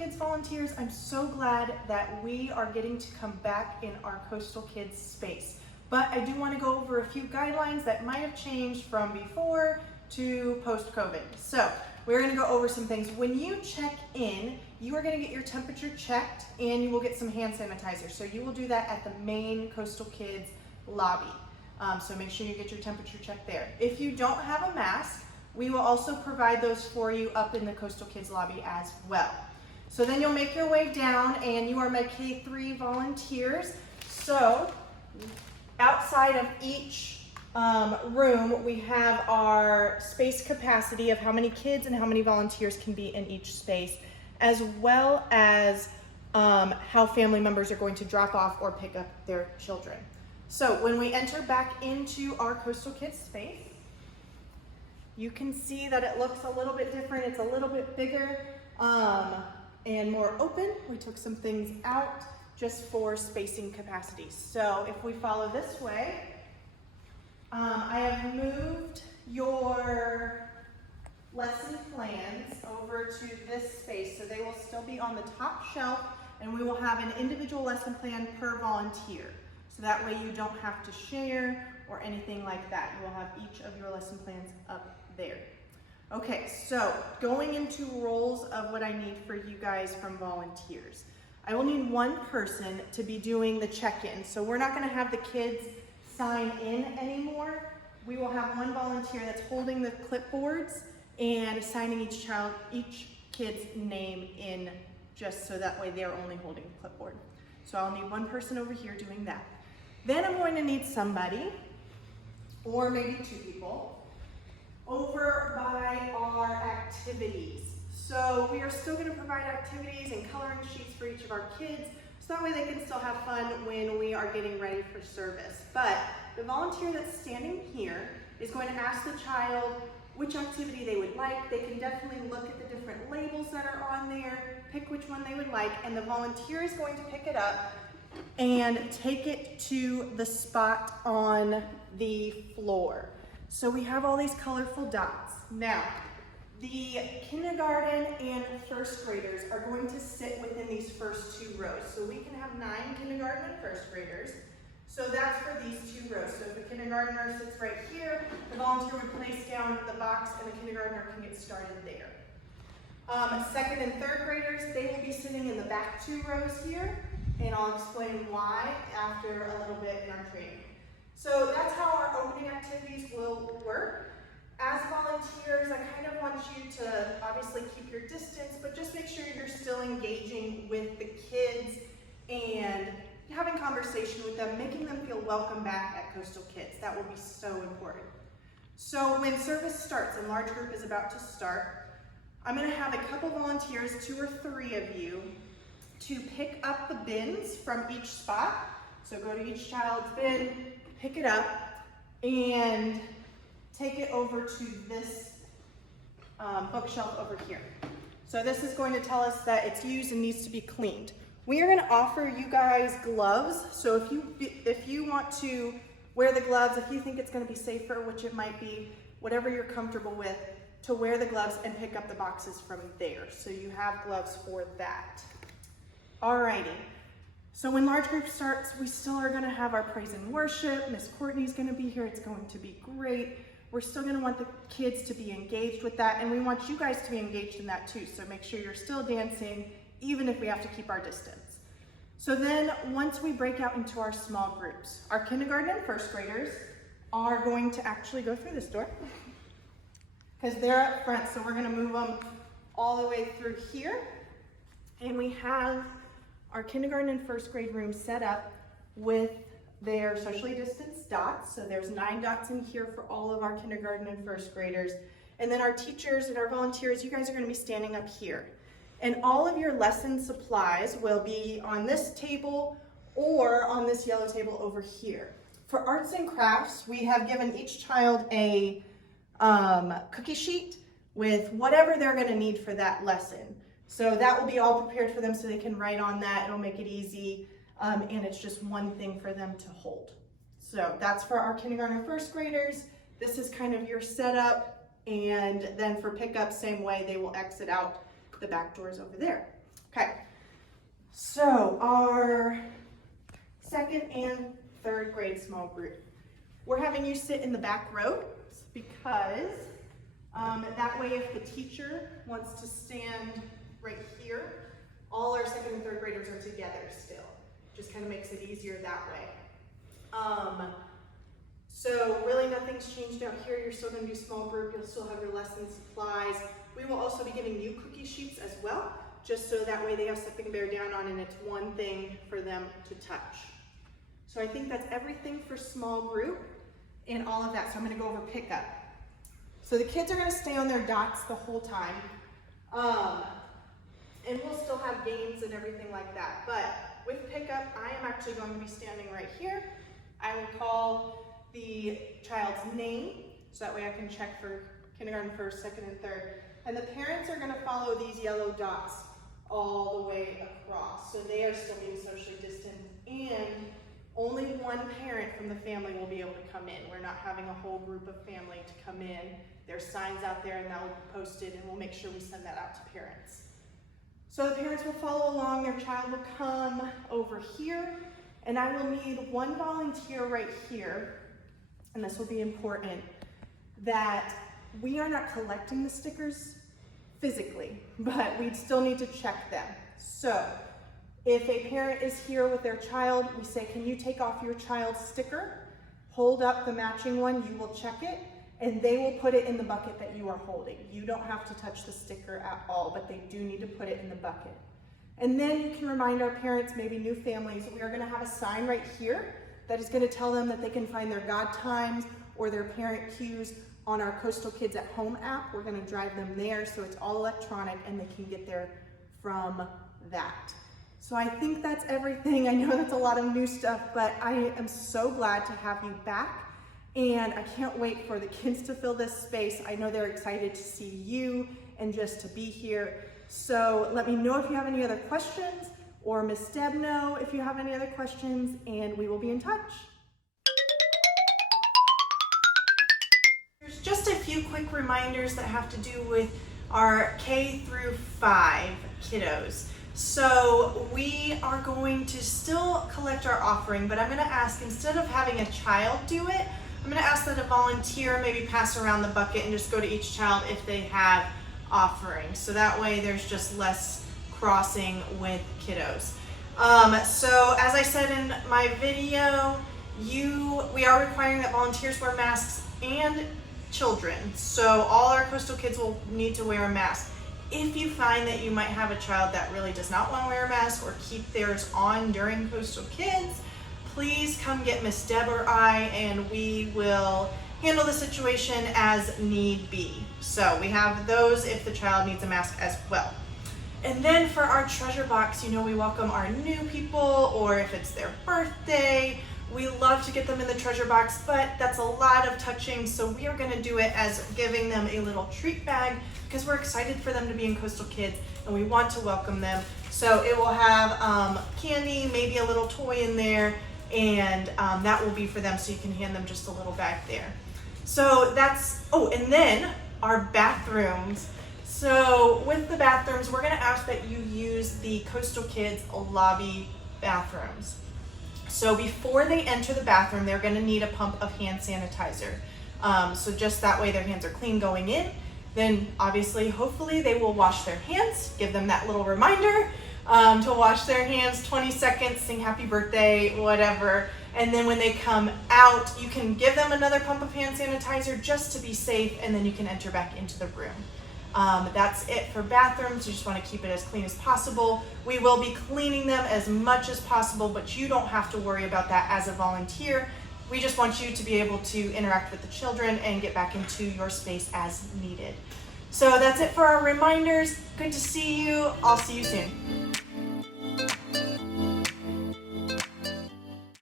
Kids volunteers, I'm so glad that we are getting to come back in our Coastal Kids space. But I do want to go over a few guidelines that might have changed from before to post-COVID. So we're going to go over some things. When you check in, you are going to get your temperature checked and you will get some hand sanitizer. So you will do that at the main Coastal Kids lobby. So make sure you get your temperature checked there. If you don't have a mask, we will also provide those for you up in the Coastal Kids lobby as well. So then you'll make your way down, and you are my K-3 volunteers. So outside of each room, we have our space capacity of how many kids and how many volunteers can be in each space, as well as how family members are going to drop off or pick up their children. So when we enter back into our Coastal Kids space, you can see that it looks a little bit different. It's a little bit bigger and more open. We took some things out just for spacing capacity. So if we follow this way, I have moved your lesson plans over to this space. So they will still be on the top shelf, and we will have an individual lesson plan per volunteer. So that way you don't have to share or anything like that. You will have each of your lesson plans up there. Okay, so going into roles of what I need for you guys from volunteers. I will need one person to be doing the check-in. So we're not going to have the kids sign in anymore. We will have one volunteer that's holding the clipboards and assigning each kid's name in, just so that way they're only holding the clipboard. So I'll need one person over here doing that. Then I'm going to need somebody, or maybe two people, over by our activities. So we are still going to provide activities and coloring sheets for each of our kids, so that way they can still have fun when we are getting ready for service. But the volunteer that's standing here is going to ask the child which activity they would like. They can definitely look at the different labels that are on there, pick which one they would like, and the volunteer is going to pick it up and take it to the spot on the floor. So we have all these colorful dots. Now, the kindergarten and first graders are going to sit within these first two rows. So we can have 9 kindergarten and first graders. So that's for these 2 rows. So if a kindergartner sits right here, the volunteer would place down the box and the kindergartner can get started there. Second and third graders, they will be sitting in the back 2 rows here, and I'll explain why after a little bit in our training. So that's how our opening activities will work. As volunteers, I kind of want you to obviously keep your distance, but just make sure you're still engaging with the kids and having conversation with them, making them feel welcome back at Coastal Kids. That will be so important. So when service starts and large group is about to start, I'm going to have a couple volunteers, 2 or 3 of you, to pick up the bins from each spot. So go to each child's bin, pick it up, and take it over to this bookshelf over here. So this is going to tell us that it's used and needs to be cleaned. We are going to offer you guys gloves. So if you want to wear the gloves, if you think it's going to be safer, which it might be, whatever you're comfortable with, to wear the gloves and pick up the boxes from there. So you have gloves for that. Alrighty. So when large group starts, we still are going to have our praise and worship. Miss Courtney's going to be here. It's going to be great. We're still going to want the kids to be engaged with that, and we want you guys to be engaged in that too. So make sure you're still dancing, even if we have to keep our distance. So then once we break out into our small groups, our kindergarten and first graders are going to actually go through this door because they're up front. So we're going to move them all the way through here, and we have our kindergarten and first grade room set up with their socially distanced dots. So there's 9 dots in here for all of our kindergarten and first graders. And then our teachers and our volunteers, you guys are going to be standing up here. And all of your lesson supplies will be on this table or on this yellow table over here. For arts and crafts, we have given each child a cookie sheet with whatever they're going to need for that lesson. So that will be all prepared for them so they can write on that. It'll make it easy, and it's just one thing for them to hold. So that's for our kindergarten and first graders. This is kind of your setup, and then for pickup, same way, they will exit out the back doors over there. Okay, so our 2nd and 3rd grade small group. We're having you sit in the back row because that way if the teacher wants to stand right here, all our 2nd and 3rd graders are together still. Just kind of makes it easier that way. So really nothing's changed out here. You're still going to do small group. You'll still have your lesson supplies. We will also be giving you cookie sheets as well, just so that way they have something to bear down on and it's one thing for them to touch. So I think that's everything for small group and all of that. So I'm going to go over pickup. So the kids are going to stay on their dots the whole time. And we'll still have games and everything like that. But with pickup, I am actually going to be standing right here. I will call the child's name, so that way I can check for kindergarten, 1st, 2nd, and 3rd. And the parents are going to follow these yellow dots all the way across. So they are still being socially distant, and only one parent from the family will be able to come in. We're not having a whole group of family to come in. There's signs out there, and that will be posted, and we'll make sure we send that out to parents. So the parents will follow along. Their child will come over here, and I will need one volunteer right here, and this will be important, that we are not collecting the stickers physically, but we still need to check them. So if a parent is here with their child, we say, can you take off your child's sticker, hold up the matching one, you will check it, and they will put it in the bucket that you are holding. You don't have to touch the sticker at all, but they do need to put it in the bucket. And then you can remind our parents, maybe new families, we are going to have a sign right here that is going to tell them that they can find their God times or their parent cues on our Coastal Kids at Home app. We're going to drive them there, so it's all electronic and they can get there from that. So I think that's everything. I know that's a lot of new stuff, but I am so glad to have you back. And I can't wait for the kids to fill this space. I know they're excited to see you and just to be here. So let me know if you have any other questions, or Miss Deb know if you have any other questions, and we will be in touch. There's just a few quick reminders that have to do with our K through 5 kiddos. So we are going to still collect our offering, but I'm going to ask, instead of having a child do it, I'm going to ask that a volunteer maybe pass around the bucket and just go to each child if they have offerings. So that way there's just less crossing with kiddos. So as I said in my video, we are requiring that volunteers wear masks and children. So all our Coastal Kids will need to wear a mask. If you find that you might have a child that really does not want to wear a mask or keep theirs on during Coastal Kids, please come get Miss Deb or I, and we will handle the situation as need be. So we have those if the child needs a mask as well. And then for our treasure box, we welcome our new people, or if it's their birthday, we love to get them in the treasure box, but that's a lot of touching, so we are going to do it as giving them a little treat bag because we're excited for them to be in Coastal Kids and we want to welcome them. So it will have candy, maybe a little toy in there, and that will be for them, so you can hand them just a little bag there. So that's, and then our bathrooms. So with the bathrooms, we're going to ask that you use the Coastal Kids lobby bathrooms. So before they enter the bathroom, they're going to need a pump of hand sanitizer. So just that way their hands are clean going in. Then obviously, hopefully they will wash their hands, give them that little reminder to wash their hands, 20 seconds, sing happy birthday, whatever. And then when they come out, you can give them another pump of hand sanitizer just to be safe, and then you can enter back into the room. That's it for bathrooms. You just want to keep it as clean as possible. We will be cleaning them as much as possible, but you don't have to worry about that as a volunteer. We just want you to be able to interact with the children and get back into your space as needed. So that's it for our reminders. Good to see you. I'll see you soon.